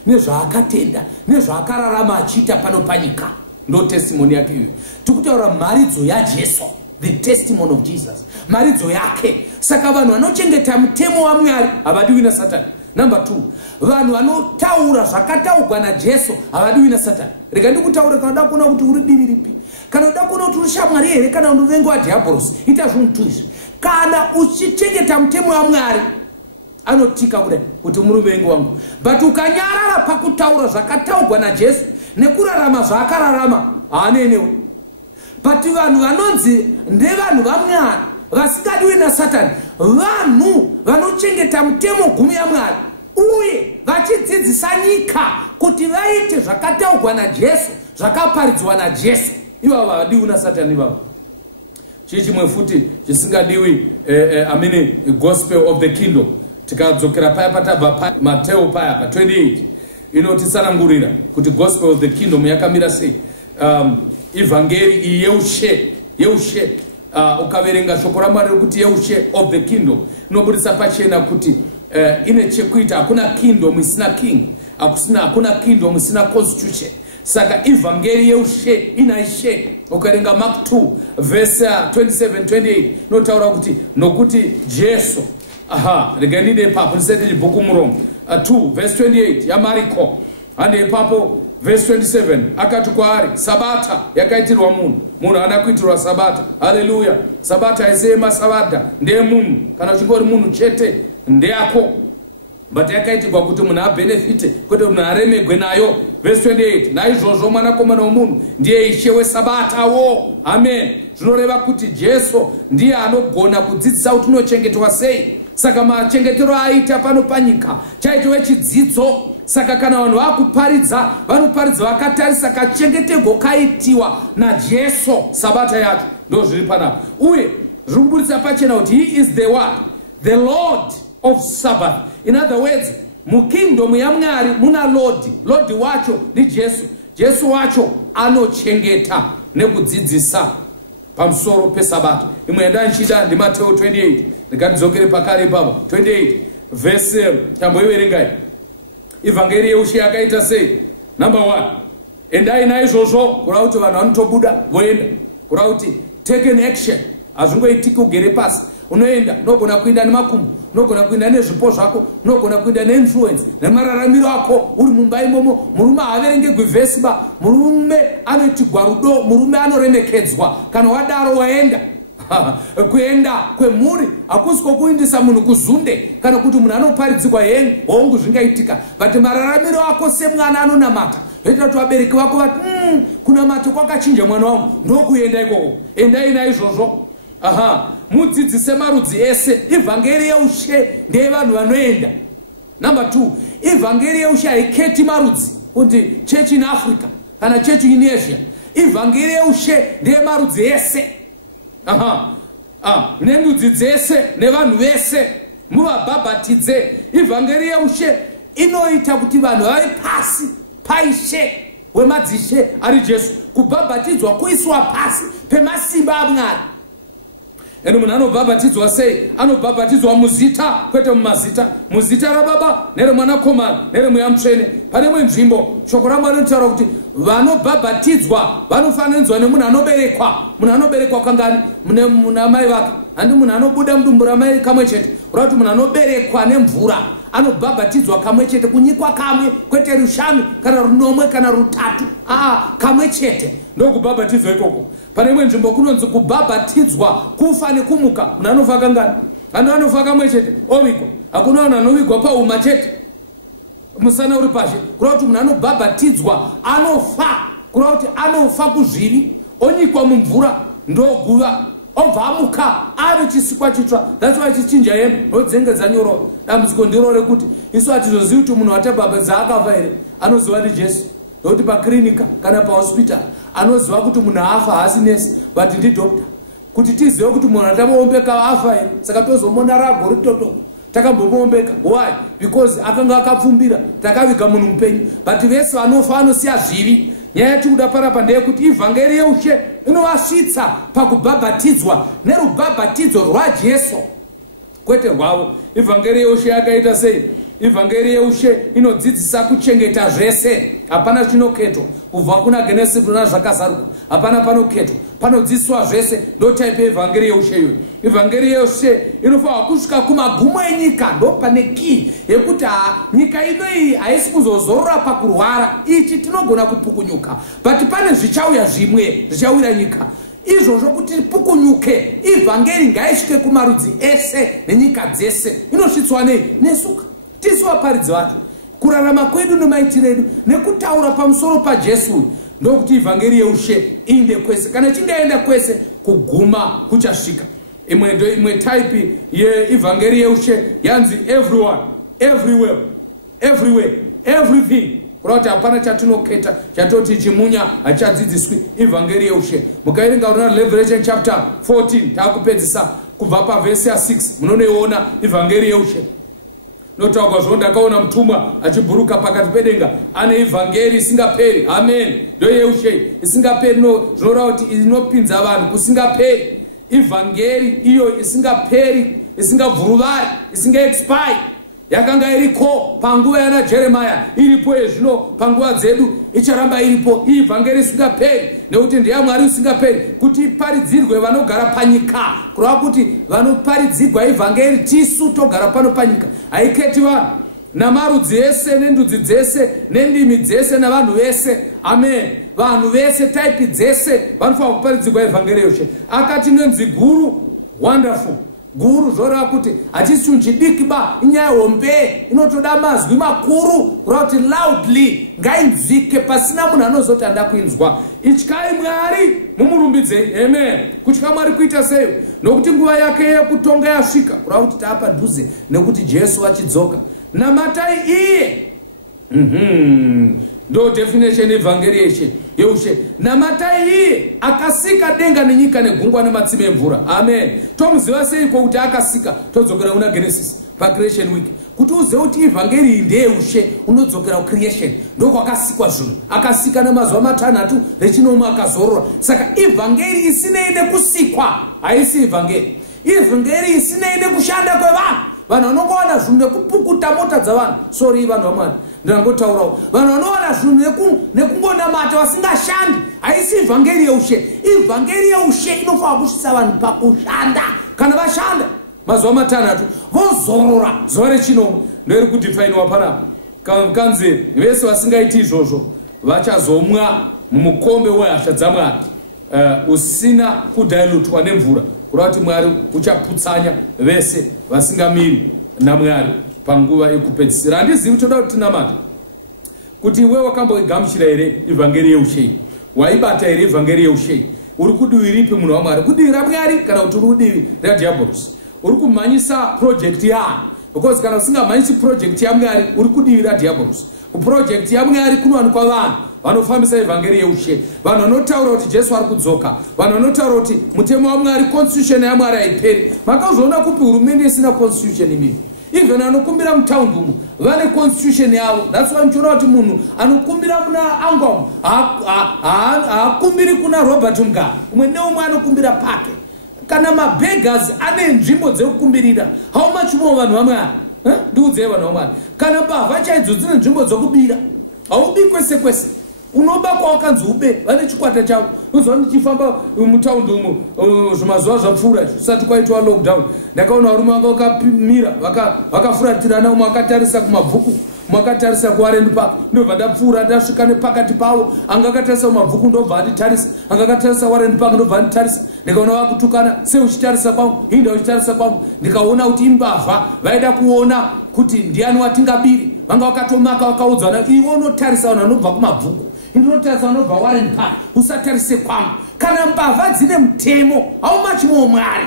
nezvaakatenda nezvaakararama achiita pano panyika. Ndo testimony yake iyo. Tikutaura mharidzo yaJesu, the testimony of Jesus, mharidzo yake. Saka vanhu vanochengeta mutemo waMwari havadiwi naSatani. Number 2, vanhu vanotaura zvakataurwa naJesu havadiwi naSatani. Rega ndikutaura kana uda kuona kuti uri divi ripi, kana uda kuona kuti uri shamwari here kana uri muvengi waDhiabhorosi, ita zvinhu izvi. Kana uchichengeta mutemo waMwari anotika kudai kuti muri muvengi wangu. But ukanyarara pakutaura zvakataurwa naJesu nekurarama zvaakararama, haanenewo. But vanhu vanonzi ndevanhu vaMwari vasingadiwi naSatani vanhu vanochengeta mutemo gumi yaMwari uye vachidzidzisa nyika kuti vaite zvakataurwa naJesu, zvakaparidzwa naJesu. Ivavo havadiwi naSatani ivavo. Chii chimwe futi chisingadiwi gospel of the kingdom. Tikadzokera paya patabva Mateo paya pa 28 inotisanangurira kuti gospel of the kingdom yakamira sei. Evangeli yeushe ukaverenga shoko raMwari kuti yeushe of the kingdom inobudisa pachena kuti ine chekuita hakuna kingdom isina king, hakuna kingdom isina constitution. Saka evangeli yeushe inaishe. Ukaverenga Mark 2 verse 27-28 notaura kuti nokuti Jesu reganide papo nisete chibhuku muromo 2 verse 28 yaMariko hande ipapo verse 27 akati kwaari sabata yakaitirwa munhu haana kuitirwa sabata. Haleluya. Sabata haisei masabata ndeye munhu, kana uchingori munhu chete ndeyako, but yakaitirwa kuti munhu abenefite kwete munhu aremegwe nayo. Verse 28 naizvozvo mwanakomana womunhu ndiye ishe wesabatawo. Amen. Zvinoreva kuti Jesu ndiye anogona kudzidzisa kuti unochengetwa sei. Saka machengetero aita pano panyika chaitwe chidzidzo. Saka kana vanhu vakuparidza vanoparidza vakatarisa kachengeterwo kaitiwa naJesu sabata yacho. Ndo zviri panapo uye zviri kubudisa pachena kuti he is the what? The Lord of Sabbath. In other words, mukingdom yaMwari muna Lord wacho ni Jesu wacho anochengeta nekudzidzisa pamusoro pesabata. Imwe yandanchida ndi Mateo 28 ndikadzokere pakare ipapo 28 verse tamboiverengai. Evangeli yeushe yakaita sei? Number 1, endai naizvozvo kureva kuti vanhu vanotobuda voenda, kureva kuti take an action. Hazvingoitiki ugere pasi, unoenda. Unogona kuenda nemakumbo, unogona kuenda nezvipo zvako, unogona kuenda neinfluence nemararamiro ako uri mumba imomo. Murume haaverengegwi vhesiba, murume anoitigwa rudo, murume anoremekedzwa. Kana wadaro waenda. Kuenda kwemhuri hakusi kwokuindisa munhu kuzunde kana kuti munhu anoparidzirwa hengu hongu zvingaitika, but mararamiro ako semwana anonamata zvoita kuti vabereki vako vati kunamata kwakachinja mwana wangu, ndokuenda ikoko. Endai naizvozvo. Mudzidzise marudzi ese. Evangeli yeushe ndeyevanhu vanoenda. Number 2, evangeli yeushe haiketi marudzi kuti church in Africa kana church in Asia. Evangeli yeushe ndeye marudzi ese. Nendudzi dzese nevanhu vese muvabhabhatidze. Evangeli yeushe inoita kuti vanhu vave pasi paishe wemadzishe ari Jesu. Kubhabhatidzwa kuiswa pasi pemasimba aMwari. Eno munhu anobhabhatidzwa sei? Anobhabhatidzwa muzita kwete mumazita. Muzita raBaba neremwanakomana neremweya mutsvene. Pane imwe nzvimbo shoko raMwari rinotaura kuti vanobhabhatidzwa vanofananidzwa nemunhu anoberekwa. Munhu anoberekwa kangani? Muna mai vake. Handi munhu anobuda mudumbu ramai kamwe chete. Kureva kuti munhu anoberekwa nemvura anobhabhatidzwa kamwe chete, kunyikwa kamwe, kwete rushanu kana runomwe kana rutatu. Kamwe chete ndokubhabhatidzwa ikoko. Pane imwe nzvimbo kunonzi kubhabhatidzwa kufa nekumuka. Munhu anofa kangani? Vanhu vanofa kamwe chete ovigwa. Hakuna vanhu vanovigwa pauma chete musana uri pashe. Kureva kuti munhu anobhabhatidzwa anofa, kureva kuti anofa kuzvivi, onyikwa mumvura ndoguva, obva amuka ave chisikwa chitsva. That's why chichinja hembe ndodzengedza nyoro. Dambudziko ndiro rekuti isu hatizozivi kuti munhu watabhabhatidza akafa here. Anoziva ndi Jesu. Nokuti paklinika kana pahospital anoziva kuti munhu afa haasi nesi, but ndi doctor. Kuti tizive kuti munhu atamuombeka afa here. Saka tozomona rago ritoto takambomuombeka. Why? Because akanga akapfumbira takaviga munhu mupenyu. But vese vanofa vanosiya zvivi. Nyaya yatikuda panapa ndeyekuti evangeli yeushe inovasvitsa pakubhabhatidzwa nerubhabhatidzo rwaJesu kwete rwavo. Evangeli yeushe yakaita sei? Evangeli yeushe inodzidzisa kuchengeta zvese, hapana chinoketwa. Kubva kuna Genesis kuna zvakazaruka hapana panoketwa, panodzidziswa zvese. Ndo type yeevangeli yeushe iyoyo. Evangeli yeushe inofanira kusvika kumagumo enyika. Ndo pane key yekuti nyika ino iyi haisi kuzozorora pakurwara. Ichi tinogona kupukunyuka, but pane zvichauya zvimwe zvichawira nyika. Izvozvo kuti pukunyuke, evangeli ngaisvike kumarudzi ese nenyika dzese. Inosvitswa nei? Nesuka tisu vaparidzi vacho, kurarama kwedu nemaitiro edu nekutaura pamusoro paJesu. Ndokuti evangeli yeushe inde kwese. Kana chingaenda kwese kuguma kuchasvika. imwe type yeevhangeri yeushe yanzi everyone, everywhere, everything. Kurati hapana chatinoketa chatoti chimunya hachadzidziswi ivhangeri yeushe. Mukaerenga Revelation chapter 14 taakupedzisa kubva pavhesi ya6 munonoiona ivhangeri yeushe. Notaurwa zvino ndakaona mutumwa achibhuruka pakati pedenga ane ivhangeri isingaperi. Amen. Ndo yeushe isingaperi, zvinoreva kuti inopinza vanhu kusingaperi. Ivhangeri iyo isingaperi, isingabvuruvari, isingaexpire. Yakanga iriko panguva yana Jeremiah, iripo zvino panguva dzedu icharamba iripo. Ivhangeri isingaperi nekuti ndiye Mwari usingaperi kuti iparidzirwe vanogara panyika. Kureva kuti vanoparidzirwa ivhangeri tisu togara pano panyika. Haiketi vanhu namarudzi ese nendudzi dzese nendimi dzese navanhu vese. Amen. Vanhu vese type dzese vanofanira kuparidzirwa ivhangeri yeushe. Akati nenzi guru, wonderful. Guru zvoreva kuti hachisi chidiki ba, inyaya hombe inotoda mazwi makuru kureva kuti loudly ngainzvike pasina munhu anozoti anda kuinzwa. Ityai Mwari mumurumbidzei. Amen. Kutya Mwari kuita sei? Nokuti nguva yake yekutonga yasvika. Kureva kuti taapadhuze nekuti Jesu achidzoka. Namatai iye. Ndo definition evhangeri yeushe. Namatai iye akasika denga nenyika negungwa nematsime emvura. Amen. Tomuziva seiko kuti akasika? Todzokera kuna Genesis pacreation week. Kuti uzive kuti ivhangeri ndeyeushe unodzokera kucreation. Ndokwakasikwa zvinhu. Akasika nemazuva matanhatu rechinomwe akazorora. Saka ivhangeri isinei nekusikwa haisi ivhangeri. Ivhangeri isinei nekushanda kwevanhu. Vanhu vanongoona zvinhu nekupukuta mota dzavanhu. Sorry vanhu vamwari, ndangotaurawo. Vanhu vanoona zvinhu nekungonamata vasingashandi. Haisi ivhangeri yeushe. Ivhangeri yeushe inofanira kusvitsa vanhu pakushanda. Kana vashanda mazuva matanhatu vozorora zuva rechinomwe. Ndoiri kudifainiwa panapa. Kanzi vese vasingaiti izvozvo vachazomwa mumukombe wehasha dzaMwari usina kudhailutwa nemvura. Kureva kuti Mwari uchaputsanya vese vasingamiri naMwari panguva yekupedzisira. Handizivi toda kuti tinamata kuti iwe wakamboigamuchira here ivhangeri yeushe? Waibata here ivhangeri yeushe? Uri kudivi ripi munhu waMwari? Kudivi raMwari kana kuti uri kudivi radiabolos? Uri kumhanyisa project yaani? Because kana usingamhanyisi project yaMwari uri kudivi radiabolos. Kuproject yaMwari kunowanikwa vanhu vanofambisa ivhangeri yeushe. Vanhu vanotaura kuti Jesu ari kudzoka. Vanhu vanotaura kuti mutemo waMwari, constitution yaMwari haiperi. Makazviona kupi hurumende isina constitution imini? Even anokumbira mutaundi umu vane constitution yavo. That's why muchiona kuti munhu anokumbira muna Angwam haakumbiri kuna Robert Mugabe. Umwe neumwe anokumbira pake. Kana mabeggars ane nzvimbo dzekukumbirira. How much more vanhu vaMwari? Ndiudzei vanhu vaMwari. Kana mbavha chaidzo dzine nzvimbo dzokubira. Haubi kwese kwese. Unoba kwawakanzi ube vane chikwata chavo. Unoziva ndichifamba mutaundi umu zvimazuva zvapfuura zvisati kwaitwa lockdown, ndakaona varume vanga vakamira vakafuratirana, umwe akatarisa kumabvuku, umwe akatarisa kuWarren Park. Ndobva ndapfuura ndasvika nepakati pavo. Anga akatarisa kumabvuku ndobva anditarisa, anga akatarisa Warren Park ndobva anditarisa. Ndikaona vakutukana, sei uchitarisa kwangu, hinda uchitarisa kwangu. Ndikaona kuti imbavha vaida kuona kuti ndiani watingabiri. Vanga vakatomaka vakaudzana, iwe unotarisa vanhu vanobva kumabvuku, inotarisa vanobva Warren Park, usatarise kwangu. Kana mbavha dzine mutemo, how much more Mwari?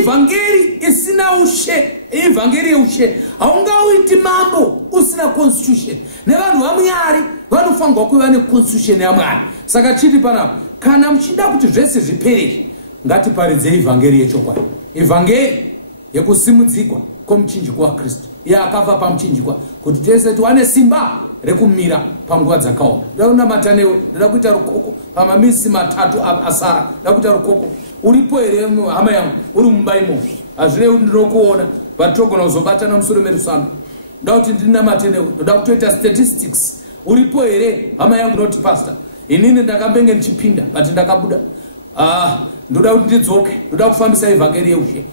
Ivhangeri isina ushe, ivhangeri yeushe haungauiti mambo usina constitution. Nevanhu vaMwari vanofanirwa kuva neconstitution yaMwari. Saka chiti panapa, kana muchida kuti zvese zvipere, ngatiparidze ivhangeri yechokwadi. Ivhangeri yekusimudzirwa kwomuchinjikwa waKristu, iye akafa pamuchinjikwa kuti tese tiwane simba rekumira panguva dzakaoma. Ndoda kunamata newe, ndoda kuita rukoko pamamisi matatu asara. Ndoda kuita rukoko. Uripo here hama yangu? Uri mumba imo? Hazvine kuti ndinokuona vatogona kuzobatana musoro merusano. Ndoda kuti ndinamate newe, ndoda kutoita statistics. Uripo here hama yangu? Not pastor. Inini ndakambenge ndichipinda but ndakabuda. Ndoda kuti ndidzoke, ndoda kufambisa ivhangeri yeushe.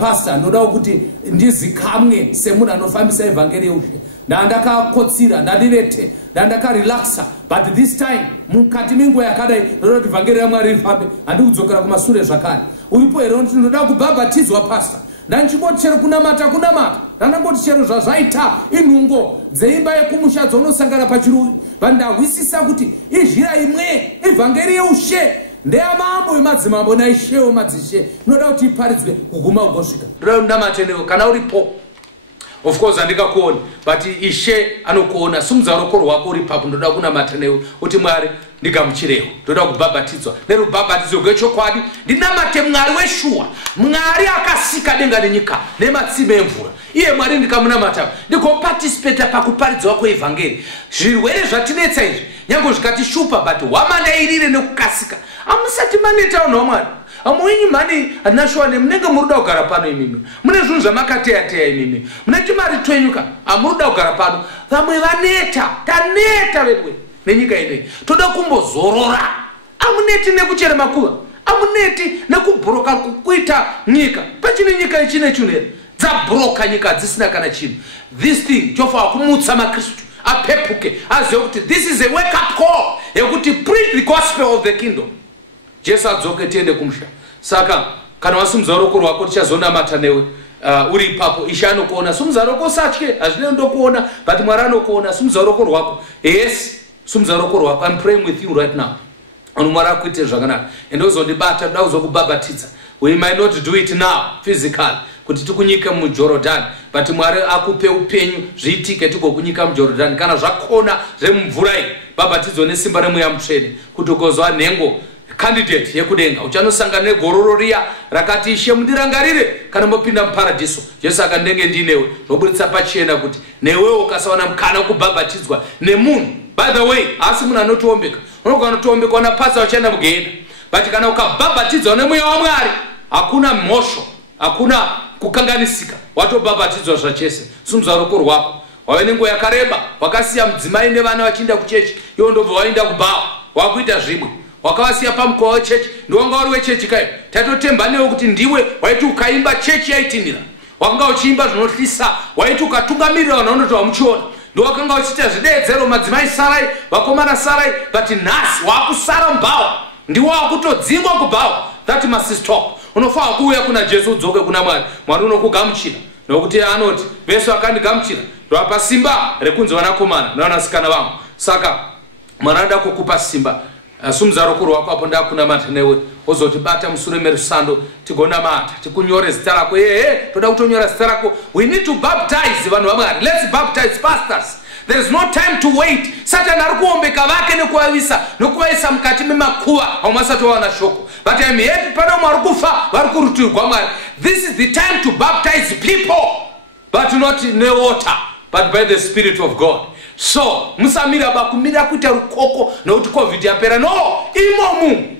Pastor, ndoda kuti ndizikamwe semunhu anofambisa ivhangeri yeushe. Ndandakakotsira, ndandirete, ndandakarelaxa, but this time mukati menguva yakadai ndoda kuti ivhangeri yaMwari rifambe, handikudzokera kumashure zvakare. Uripo here kuti ndoda kubhabhatidzwa pastor. Ndanchingoti chero kunamata, ndandangoti chero zvazvaita inhungo dzeimba yekumusha dzaunosangana pachiruvi. Vandahwisisa kuti izhira imwe ivhangeri yeushe ndeyamambo wemadzimambo naishewo madzishe. Noda kuti iparidzwe kuguma ugosvika. Ndoda kunamata newe kana uripo. Of course andikakuoni, but Ishe anokuona. Simudza ruoko rwako uri papo. Ndoda kunamata newe kuti Mwari ndigamuchirewo. Ndoda kubhabhatidzwa nerubhabhatidzo rwechokwadi. Ndinamate Mwari weshuwa, Mwari akasika denga nenyika nematsime emvura. Iye Mwari ndikamunamata ndikoparticipate pakuparidzwa kweevhangeri. Zvirwere zvatinetsa izvi nyange zvikatishupa, but wamandairire nekukasika. Amusati maneta vanhu vaMwari. Amuinyi mani anashwane munenge muruda kugara pano imimi. Mune zvinhu zvamakateya imimi. Mune chimari twenyuka amuruda kugara pano. Vamwe vaneta, taneta vedwe nenyika ineyi. Toda kumbozorora. Amuneti nekuchere makuva. Amuneti nekubhuroka kuita nyika. Pachine nyika ichine chunere. Dzabhuroka nyika dzisina kana chinhu. This thing chofa kumutsa maKristu apepuke azive kuti this is a wake up call yekuti preach the gospel of the kingdom. Jesu adzoke tiende kumusha. Saka kana wasimudza ruoko rwako tichazonamata newe uri ipapo. Ishe anokuona. Simudza ruoko usatye, hazvine ndokuona, but Mwari anokuona. Simudza ruoko rwako. Yes, simudza ruoko rwako. I'm praying with you right now. Ano Mwari akuitire zvakanaka. Ende uzondibata, ndoda kuzokubhabhatidza. We might not do it now physically kuti tikunyike muJorodhani, but Mwari akupe upenyu zviitike tikokunyika muJorodhani. Kana zvakona zvemumvura iyi, bhabhatidzo nesimba remweya mutsvene kuti ukozwa nhengo candidate yekudenga uchanosangana negororo riya rakati Ishe mundirangarire kana mopinda muparadhiso. Jesu akandenge ndinewe noburitsa pachena kuti newewo ukasawana mukana wekubhabhatidzwa nemunhu. By the way, asi munhu anotoombeka unogona kutoombekwa napasa uchaenda mugehena, but kana ukabhabhatidzwa nemweya waMwari hakuna mhosho, hakuna kukanganisika, watobhabhatidzwa zvachese. Simudza ruoko rwako. Wave nenguva yakareba wakasiya mudzimai nevana vachienda kuchechi, iwo ndobva waenda kubhawa, wakuita zvimwe. Wakavasiya pamukova wechechi, ndiwanga vari wechechi kayo. Tatotemba newe kuti ndiwe waiti ukaimba chechi yaitinira. Wakanga uchiimba zvinotyisa, waiti ukatungamirira vanhu vanoti vamuchiona. Ndiwakanga uchiita zvidedzero madzimai sarai, vakomana sarai, but nhasi wakusara mubhawa. Ndiwo wakutodzingwa kubhawa. That must stop. Unofanira kuuya kuna Jesu udzoke kuna Mwari. Mwari unokugamuchira. Nokuti anoti Jesu akandigamuchira ndoapa simba rekunzi vanakomana nevanasikana vangu. Saka Mwari anoda kukupa simba. Simudza ruoko rwako apo ndakunamata newe wozotibata mushure merusando tigonamata tikunyore zita rako. Toda kutonyora zita rako. We need to baptize vanhu vaMwari. Let's baptize pastors. There is no time to wait. Satan ari kuombeka vake nekuvaisa mukati memakuva aumasati wawana shoko. But I'm happy pana Mwari kufa vari kurutivi rwaMwari. This is the time to baptize people, but not in water, but by the Spirit of God. So musamira bakumira kuita rukoko nokuti COVID yapera. No, imomu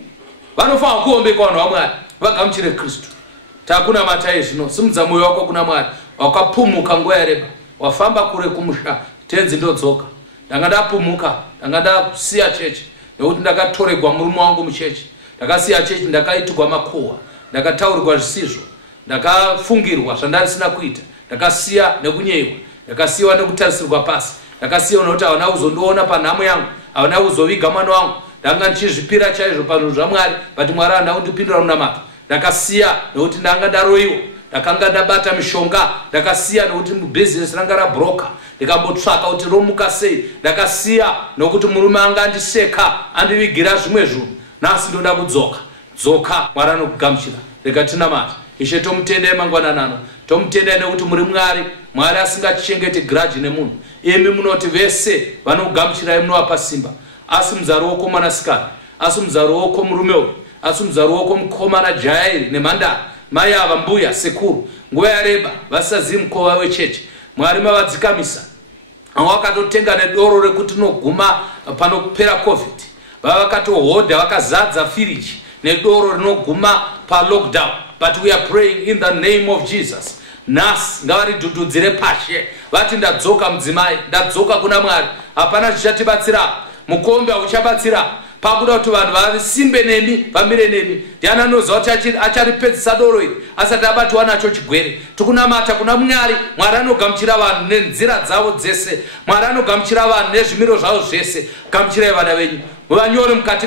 vanofanira kuombeka vanhu vaMwari vagamuchire Kristu. Takunamata zvino. Simudza mwoyo wako kuna Mwari. Wakapumuka nguva yareba, wafamba kure kumusha, tenzi ndodzoka. Ndanga ndapumuka, ndanga ndasiya chechi nokuti ndakatoregwa murume wangu muchechi. Ndakasiya chechi, ndakaitirwa makuhwa, ndakataurirwa zvisizvo, ndakafungirwa zvandarisina kuita, ndakasiya nekunyeyiwa, ndakasiyiwa nekutarisirwa pasi, ndakasiyiwa nokuti havana kuzondiona panhamo yangu, havana kuzoviga mwana wangu. Ndanga ndichizvipira chaizvo panhu zvaMwari, but Mwari haana kundipindura munamato. Ndakasiya nokuti ndanga ndaroyiwa, ndakanga ndabata mishonga, ndakasiya nokuti bhizinesi ranga rabhuroka, ndikambotsvaka kuti romuka sei. Ndakasiya nokuti murume anga andiseka, andivigira zvimwe zvinhu. Nhasi ndoda kudzoka. Dzoka, Mwari anokugamuchira. Rega tinamata. Ishe tomutendai mangwananano. Tomutendai nekuti muri Mwari, Mwari asingachengeti grudge nemunhu. Imi munoti vese vanokugamuchirai munovapa simba. Asimudza ruoko mwanasikana, asimudza ruoko murume uyu, asimudza ruoko mukomana jairi nemhandara, mai ava mbuya sekuru. Nguva yareba vasazivi mukova wechechi. Mwari mavadzikamisa. Wakatotenga nedoro rekuti noguma panopera COVID. Vakatohodha vakazadza firiji nedoro rinoguma palockdown. But we are praying in the name of Jesus. Nhasi ngavaridhudhudzire pashe. Vati ndadzoka mudzimai, ndadzoka kuna Mwari. Hapana chichatibatsira. Mukombe hauchabatsira. Pakuda kuti vanhu vasimbe nemi, vamire nemi. Ndiani anoziva kuti acharipedzisa doro iri asati abatwa nacho chigwere. Tikunamata kuna Mwari. Mwari anogamuchira vanhu nenzira dzavo dzese. Mwari anogamuchira vanhu nezvimiro zvavo zvese. Gamuchirai vana venyu. Muvanyore mukati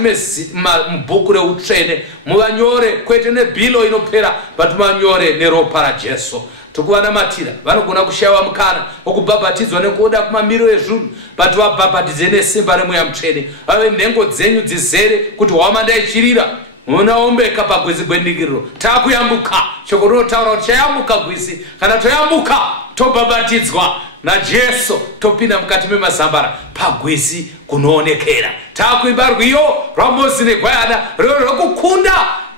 mubhuku reutsvene. Muvanyore kwete nebhilo inopera, but muvanyore neropa raJesu. Tikuvanamatira. Vanogona kushayiwa mukana wokubhabhatidzwa nekuda kumamiriro ezvinhu, but vabhabhatidze nesimba remweya mutsvene. Vave nhengo dzenyu dzizere kuti hwamandaichirira unaombeka pagwizi gwendingiriro takuyambuka shoko rinotaura kuti chayambuka gwisi kana toyambuka tobhabhatidzwa naJesu topinda mukati memazambara pagwizi kunoonekera takuimba rwiyo rwaMozisi negwayana rero rokukunda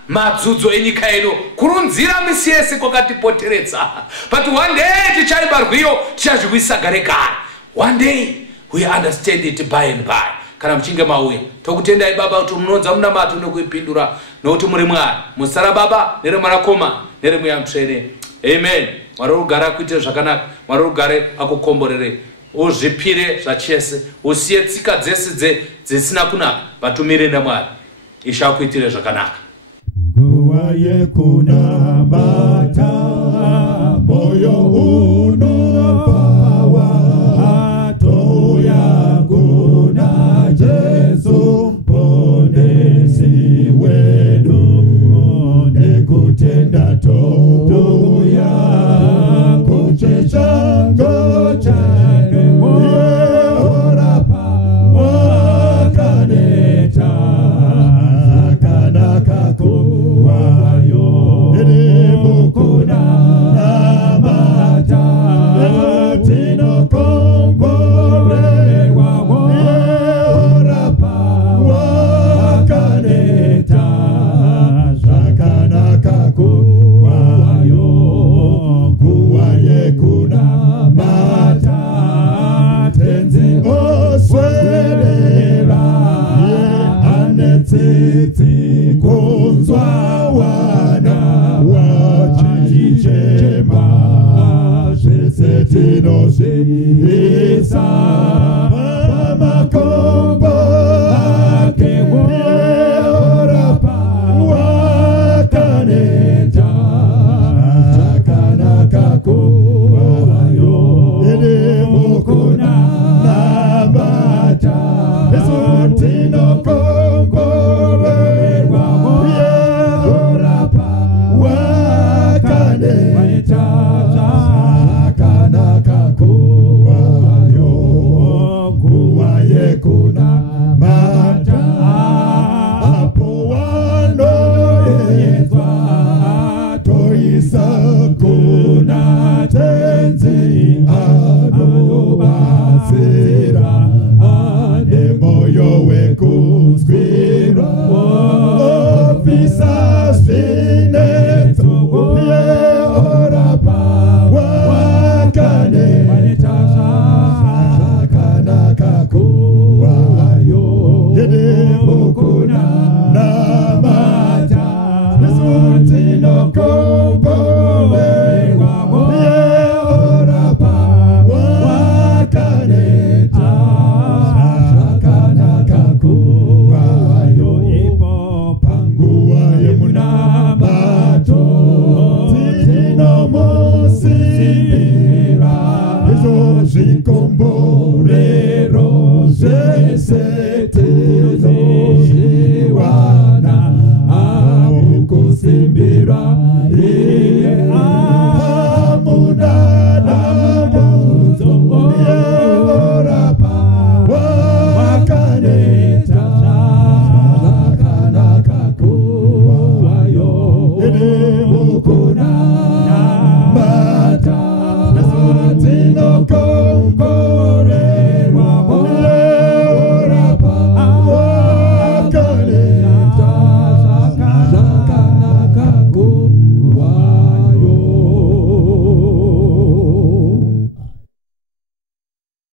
madzudzo enyika ino kurunzira misi yese kwakatipoteredza but one day tichaimba rwiyo tichazvivisa gare gare one day we understand it by and by kana muchinge mauya tokutendai baba kuti munonza munamato nekuipindura nokuti muri Mwari musara baba neremwanakomana neremweya mutsvene amen. Mwari ugare kuite zvakanaka Mwari ugare akukomborere uzvipire zvachese usiye tsika dzese dzisina kunaka vatumire naMwari ishakuitire zvakanaka nguva yekunamata moyo unopawa toya kuna Jesu ponesi wedu nekutenda toya kuchechango chane orapa wakaneta akanaka kuwayo erimukuna amata tinokomborewa orapa wakaneta zvakanaka kuwayo kuwaye kuna mata tenzi oswerera anetsitsi kunzwa wana wachichema zvese tinozvisa